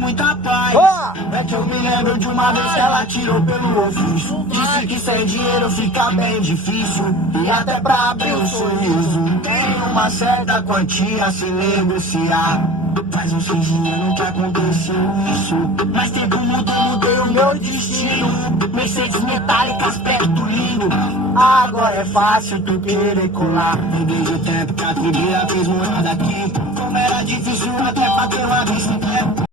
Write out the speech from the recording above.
muita paz. É que eu me lembro de uma vez que ela tirou pelo ofício. Disse que sem dinheiro fica bem difícil, e até pra abrir um sorriso tem uma certa quantia se negociar. Faz uns 15 anos que aconteceu isso, mas tempo mudou, mudei o meu destino. Mercedes metálica, aspecto lindo. Agora é fácil tu querer colar. Peguei o tempo que a tribia fez morar daqui. Como era difícil até pra ter uma bicicleta.